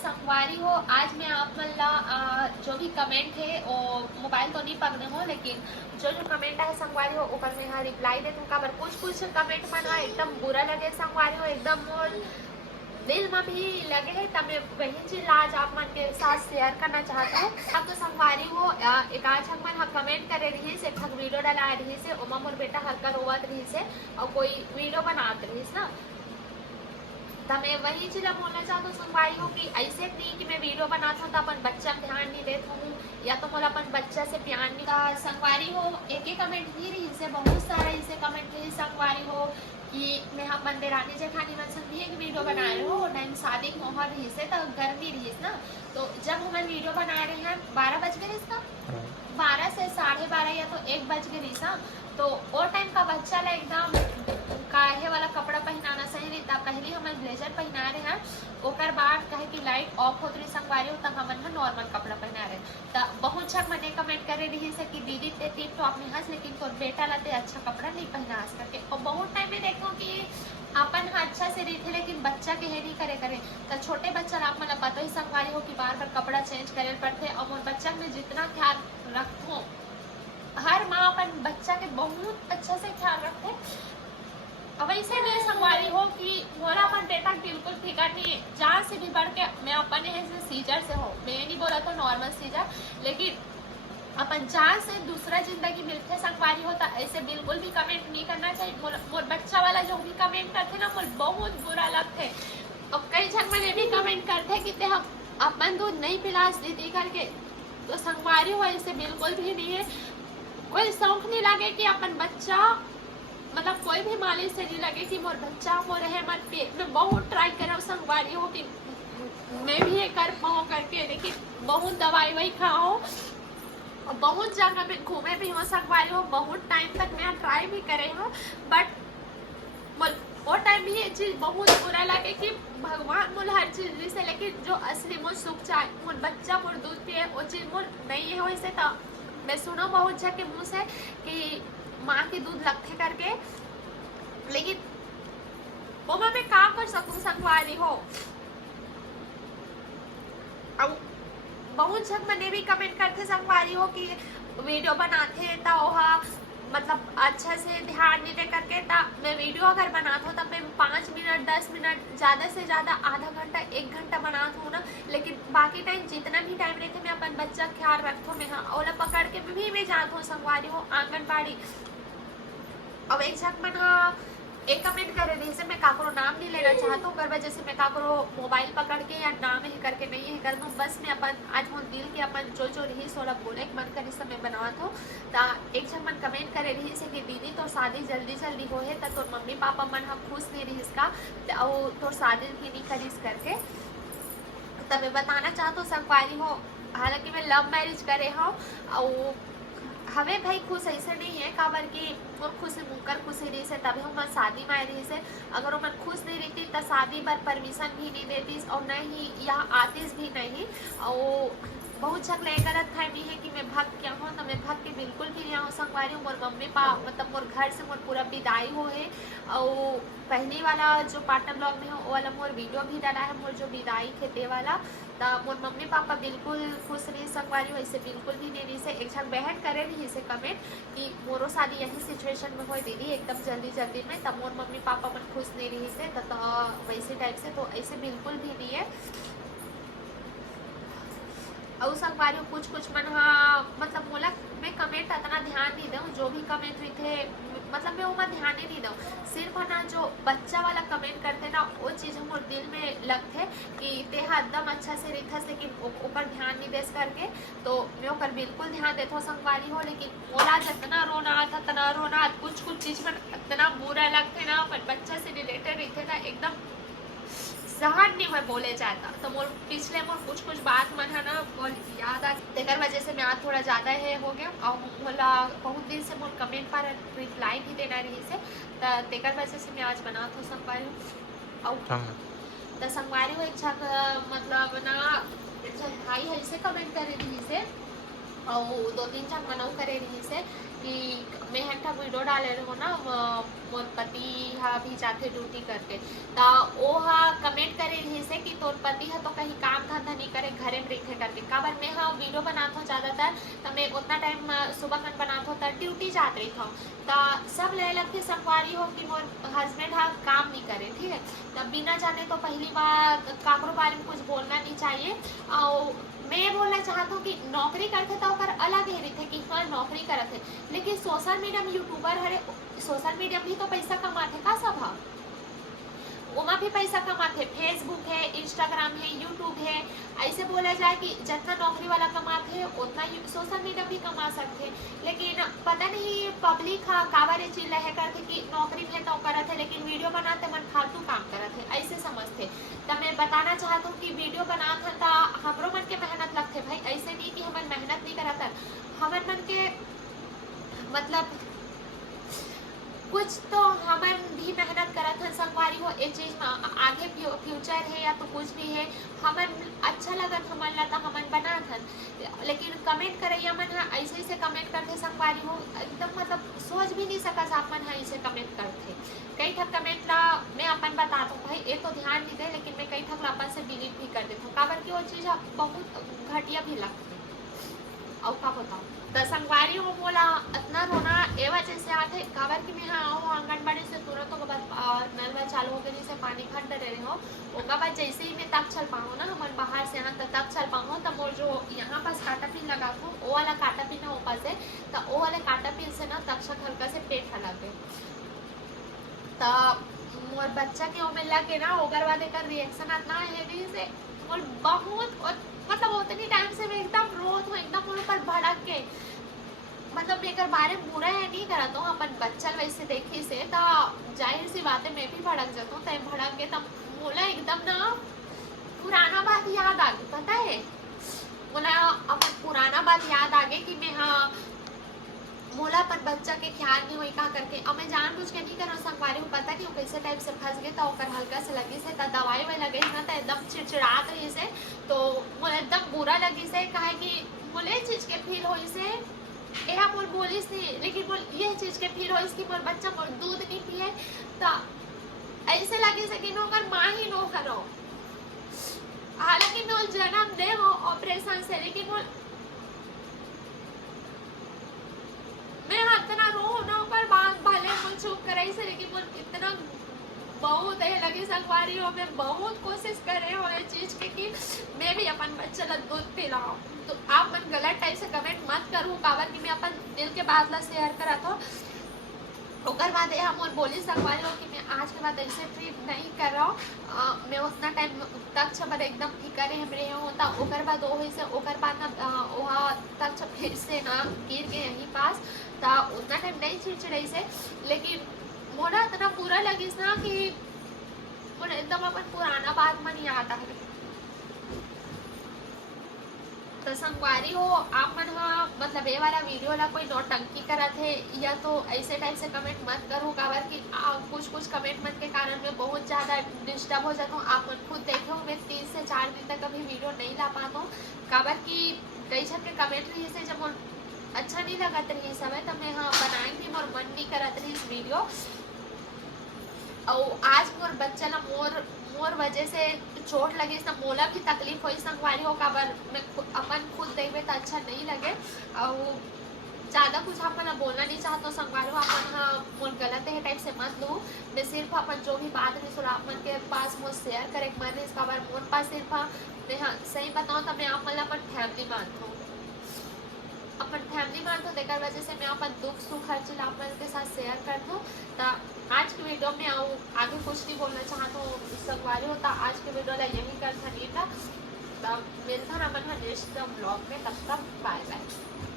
संगवारी हो। आज मैं आप मल्ला जो भी कमेंट है वो मोबाइल तो नहीं पकड़े हो, लेकिन जो जो कमेंट है संगवारी हो ऊपर में हाँ रिप्लाई दे दूँगा। पर कुछ कमेंट मन एकदम बुरा लगे संगवारी हो, एकदम मोर दिल में भी लगे है, तब मैं वही चीज आज आप मन के साथ शेयर करना चाहता हूँ। अब तो संगवारी हो एक आज हम मन कमेंट करे रही से, एक वीडियो डला रही से, ओमा मोर बेटा हल्का रोवत रही से और कोई वीडियो बनात रही ना, तो मैं वही चीज बोलना चाहता हूँ संगवारी हो कि ऐसे नहीं कि मैं वीडियो बनाता हूँ तो अपन बच्चा में ध्यान नहीं देता हूँ या तो मोला अपन बच्चा से प्यार नहीं। संगवारी हो एक ही कमेंट ही रही से, बहुत सारा इसे कमेंट रही संगवारी हो कि मैं हम मंदिरानी जेठानी मन संग भी एक वीडियो बना रहे हो टाइम शादी मोहर रही से, तो गर्मी रही ना, तो जब हम वीडियो बना रहे हैं 12 बज गए इसका 12 से 12:30 या तो 1 बज गई ना, तो वो टाइम का बच्चा ला एकदम काहे वाला कपड़ा पहनाना सही नहीं था। पहले हम ब्लेजर पहना रहे हैं, ओकर बाद कहे कि लाइट ऑफ होत रही संगवारी हो तब हमन नॉर्मल कपड़ा पहना रहे, तो बहुत छक मने कमेंट करे रही से कि दीदी ते टिप टॉप में हंस, लेकिन तोर बेटा लाते अच्छा कपड़ा नहीं पहना हंस करके। और बहुत टाइम में देखो कि अपन अच्छा से रही थे लेकिन बच्चा के है नहीं करे तो छोटे बच्चा आप मतलब पता ही संगवारी हो कि बार बार कपड़ा चेंज करे पड़ते। और मोर बच्चा में जितना ख्याल रखो, हर माँ अपन बच्चा के बहुत अच्छा से ख्याल रखते। अब ऐसे नहीं संगवारी हो कि मोरा अपन बेटा बिल्कुल फिकर नहीं है, जहाँ से भी बढ़ के मैं अपन ऐसे सीजर से हो, मैं नहीं बोला तो नॉर्मल सीजर, लेकिन अपन जहाँ से दूसरा जिंदगी मिलते संगवारी होता ऐसे बिल्कुल भी कमेंट नहीं करना चाहिए। मोर बच्चा वाला जो भी कमेंट करते ना मोर बहुत बुरा लगते। अब कई जन मैंने भी कमेंट करते कि ते हम अपन दूध नहीं पिला दीदी करके, तो संगवारी हो ऐसे बिल्कुल भी नहीं है। कोई शौक नहीं लगे कि अपन बच्चा मतलब कोई भी मालिक से नहीं लगे कि मोर बच्चा मोर है मत पे। मैं बहुत ट्राई कर रहा हूँ संगवारी हो कि मैं भी ये कर पाऊँ करके, लेकिन बहुत दवाई वही खाओ और बहुत जगह में घूमे भी हूँ संगवारी हो, बहुत टाइम तक मैं ट्राई भी करे हूँ, बट वो टाइम भी ये चीज बहुत बुरा लगे कि भगवान मोल हर चीज से, लेकिन जो असली मोल सुख चाहे मोल बच्चा मोर दूध पिए वो चीज मोल नहीं है। वैसे तो मैं सुना बहुत अच्छा के मुँह से कि माँ के दूध लगते करके, लेकिन वो मैं क्या कर सकूँ संगवारी हो। अब बहुत जन मैंने भी कमेंट करते संगवारी हो कि वीडियो बनाते ता वहाँ मतलब अच्छा से ध्यान नहीं दे करके, ता मैं वीडियो अगर बनाता हूँ तब मैं 5 मिनट 10 मिनट ज़्यादा से ज़्यादा आधा घंटा 1 घंटा बनाता हूँ ना, लेकिन बाकी टाइम जितना भी टाइम रहते मैं अपन बच्चा ख्याल रखता हूँ। मैं हाँ ओला पकड़ के भी मैं जाता हूँ संगवारी हो आंगनबाड़ी। अब एक झक मन हाँ एक कमेंट करे रही से, मैं काकरो नाम नहीं लेना चाहता हूँ, कर वजह से मैं काकरो मोबाइल पकड़ के या नाम ही करके नहीं है कर दूँ, बस मैं अपन आज मोर दिल के अपन जो जो रही सोला बोले मन करी सब मैं बनावत हूँ। ता एक झक मन कमेंट करे रही से कि दीदी तोर शादी जल्दी जल्दी हो है, तोर मम्मी पापा मन हम खुश नहीं रही इसका और तोर शादी भी नहीं करीस करके। तब मैं बताना चाहता हूँ संगवारी हो, हालांकि मैं लव मैरिज करे हूँ और हमें भाई खुश ऐसे नहीं है काबर की वो खुश मुकर खुशी रही से तभी हम शादी में आई रही से। अगर वो खुश नहीं रहती तो शादी पर परमिशन भी नहीं देती और न ही यहाँ आतीस भी नहीं। और बहुत झगड़ा गलत फहमी है कि मैं भक्त क्या हूँ, तो मैं भक्त के बिल्कुल भी नहीं हूँ संगवारी हूँ। मोर मम्मी पापा मतलब मोर घर से मोर पूरा विदाई हो है, और पहले वाला जो पार्टनर ब्लॉग में हो वो वाला मोर वीडियो भी डाला है मोर जो विदाई थे ते वाला। तो मोर मम्मी पापा बिल्कुल खुश रही संगवारी वैसे बिल्कुल भी नहीं रही से। एक झक बहन करे रही से कमेंट कि मोरो शादी यही सिचुएशन में हो दीदी एकदम जल्दी जल्दी में, तब मोर मम्मी पापा मन खुश नहीं रही से तो वैसे टाइप से, तो ऐसे बिल्कुल भी नहीं है। और संगवारी कुछ मन हाँ मतलब मोला मैं कमेंट इतना ध्यान नहीं दूँ, जो भी कमेंट हुई थे मतलब मैं वो ध्यान ही नहीं दूँ, सिर्फ है ना जो बच्चा वाला कमेंट करते ना वो चीज़ हमारे दिल में लगते कि तेहा एकदम अच्छा से रही था लेकिन ऊपर ध्यान नहीं देस करके, तो मैं ऊपर बिल्कुल ध्यान देता हूँ संगवारी हो। लेकिन मोला जितना रोना था तना रोना कुछ चीज़ में इतना बुरा लगते ना पर बच्चा से रिलेटेड रहते ना एकदम सहन नहीं मैं बोले जाता। तो मोर पिछले मोर कुछ बात मन है ना बोल याद आ तेकर वजह से मैं आज थोड़ा ज़्यादा है हो गया और बोला बहुत दिन से मोर कमेंट पर रिप्लाई भी देना रही से, तो तेकर वजह से मैं आज बना था संगवारी और तो संगवारी हो इच्छा मतलब ना भाई ऐसे कमेंट करे रही से और 2-3 जन मनाऊ करे रही से कि मैं हटा वीडियो डाले रहो ना मोर पति हा भी जाते ड्यूटी करके, तो वो हा कमेंट करे रही से कि तोर पति है तो कहीं काम था धंधा नहीं करे, घरे में रखे करके काबर मैं हाँ वीडियो बनात हूँ ज़्यादातर, तो मैं उतना टाइम सुबह कन बनात हूँ तो ड्यूटी जात रही था, तो सब ले लगते संगवारी हो कि मोर हस्बैंड हाँ काम नहीं करे, ठीक है। तब बिना जाने तो पहली बार काकरो बारे में कुछ बोलना नहीं चाहिए। और मैं बोलना चाहता हूँ कि नौकरी करते तो ओकर अलग ही रहते कि हाँ नौकरी करते, लेकिन सोशल मीडिया में यूट्यूबर हरे, सोशल मीडिया में भी तो पैसा कमाते का सब है, वहाँ भी पैसा कमाते, फेसबुक है, इंस्टाग्राम है, यूट्यूब है। ऐसे बोला जाए कि जितना नौकरी वाला कमाते हैं उतना सोशल मीडिया भी कमा सकते हैं, लेकिन पता नहीं पब्लिक हाँ काबारे चिल्ला है करते कि नौकरी में तो करते, लेकिन वीडियो बनाते मन फालतू काम करते ऐसे समझते। तो मैं बताना चाहता हूँ कि वीडियो बनाते तो हमरो मन के मेहनत लगते भाई, ऐसे नहीं कि हमारे मेहनत नहीं कराता, हमारे मन के मतलब कुछ तो हमारे भी मेहनत करत हैं संगवारी हो, ये चीज़ में आगे फ्यूचर है या तो कुछ भी है हमारे अच्छा लगत हमारे ला तो हमारे बनात हन, लेकिन कमेंट करैया मन हाँ ऐसे ऐसे कमेंट करते संगवारी हो, एकदम मतलब सोच भी नहीं सकस आप मन हाँ ऐसे कमेंट करते। कई ठक कमेंट ला मैं अपन बता दूँ भाई ये तो ध्यान नहीं दे, लेकिन मैं कई ठक ला अपन से डिलीट भी कर देता हूँ काबर की वो चीज़ बहुत घटिया भी लगती है। और का बताओ तो संगवारी हो बोला इतना रोना ए वजह से आते काबर कि मैं हाँ आओ आंगनबाड़ी से तुरंत तो नल वल चालू हो गए जैसे पानी खंड रहे हो, उसका बाद जैसे ही मैं तक चल पाऊँ ना हमारे बाहर से यहाँ तक चल पाऊँ तो मोर जो यहाँ पास काटा पिन लगा था वो वाला काटा पिन है ऊपर से, तो वो वाले काटा पिन से ना तक हल्का से पेट हला गए, तो मोर बच्चा के वो मिला के ना ओकर बाद एक रिएक्शन इतना हैवी से मोर बहुत मतलब उतनी टाइम से मैं एकदम रोत हूँ, एकदम ऊपर भड़क के मतलब मैं बारे में बुरा है नहीं करा तो अपन बच्चा वैसे देखी से तो जाहिर सी बात है मैं भी भड़क जाता हूँ, तब भड़क के तब बोला एकदम ना पुराना बात याद आ गई, पता है बोला अपन पुराना बात याद आ गई कि मैं हाँ मोला पर बच्चा के ख्याल नहीं हुई का करके, अब मैं जानबूझ के नहीं करो संगवारी हूँ, पता नहीं वो कैसे टाइप से फंस गए तो ओकर हल्का से लगी से तो दवाई वही लगी ना तो एकदम चिड़चिड़ात रही से, तो मोला एकदम बुरा लगी से कहे कि मोले चीज के फील हुई से यह मोर बोलिस नहीं, लेकिन मोर ये चीज के फील हुई कि मोर बच्चा मोर दूध नहीं पिए, तो ऐसे लगी से कि नौकर माँ ही नो करो, हालांकि मैं जन्म दे हो ऑपरेशन से, लेकिन वो मैं इतना रो ना पर बात भले मुझ चुप कराई से, लेकिन मुझ इतना बहुत है लगी संगवारी हो, मैं बहुत कोशिश कर रही हूँ ये चीज के कि मैं भी अपन बच्चे ला दूध पिलाऊं, तो आप मन गलत टाइप से कमेंट मत करूँ काबर कि मैं अपन दिल के बात ला शेयर करा था। ओकर बाद हम और बोली संगवारी हो कि मैं आज के बाद ऐसे ट्रीट नहीं कर रहा हूँ, मैं उतना टाइम तक छबर एकदम फिकर हम रहे हूँ, तो ओकर बाद वही से ओकर बाद ना वहाँ तक फिर से ना गिर गए यहीं पास, तो उतना टाइम नहीं चिड़चिड़ाई से, लेकिन मोरा इतना बुरा लगी ना कि मोरा एकदम अपन पुराना बात मन याद आ गई। तो संगवारी हो आप मन हाँ मतलब ये वाला वीडियो ला कोई नौटंकी करत है या तो ऐसे टाइप से कमेंट मत करो काबर कि कुछ कमेंट मन के कारण मैं बहुत ज़्यादा डिस्टर्ब हो जाता हूँ, आप मन खुद देखे हो मैं 3 से 4 दिन तक अभी वीडियो नहीं ला पाता हूँ काबर कि कई छत के कमेंट रही से जब अच्छा नहीं लगत रही समय तब मैं हाँ बनाएंगे मोर मन नहीं करत रही इस वीडियो, और आज मोर बच्चा ना मोर वजह से चोट लगे ना मोला भी तकलीफ हुई संगवारी हो काबर मैं अपन खुद देखे तो अच्छा नहीं लगे, और ज़्यादा कुछ अपन बोलना नहीं चाहता हूँ संगवारी हो, अपन हाँ मोर गलत है टाइप से मत लूँ, मैं सिर्फ अपन जो भी बात नहीं सुना अपन के पास मुझ शेयर करे मन है इसका बार मोर पास सिर्फ मैं हाँ सही बताऊँ तो मैं आप मतलब अपन फैमिली मानता हूँ, अपन फैमिली मानता हूँ देकर वजह से मैं अपन दुख सुख हर चीज़ आप के साथ शेयर करता हूँ। तो आज की वीडियो में आऊँ आगे कुछ नहीं बोलना चाहता हूँ संगवारी हो, तो आज की वीडियो ला यही कर था नहीं था, तब मिलता ना अपन नेक्स्ट ब्लॉग में, तब तक बाय बाय।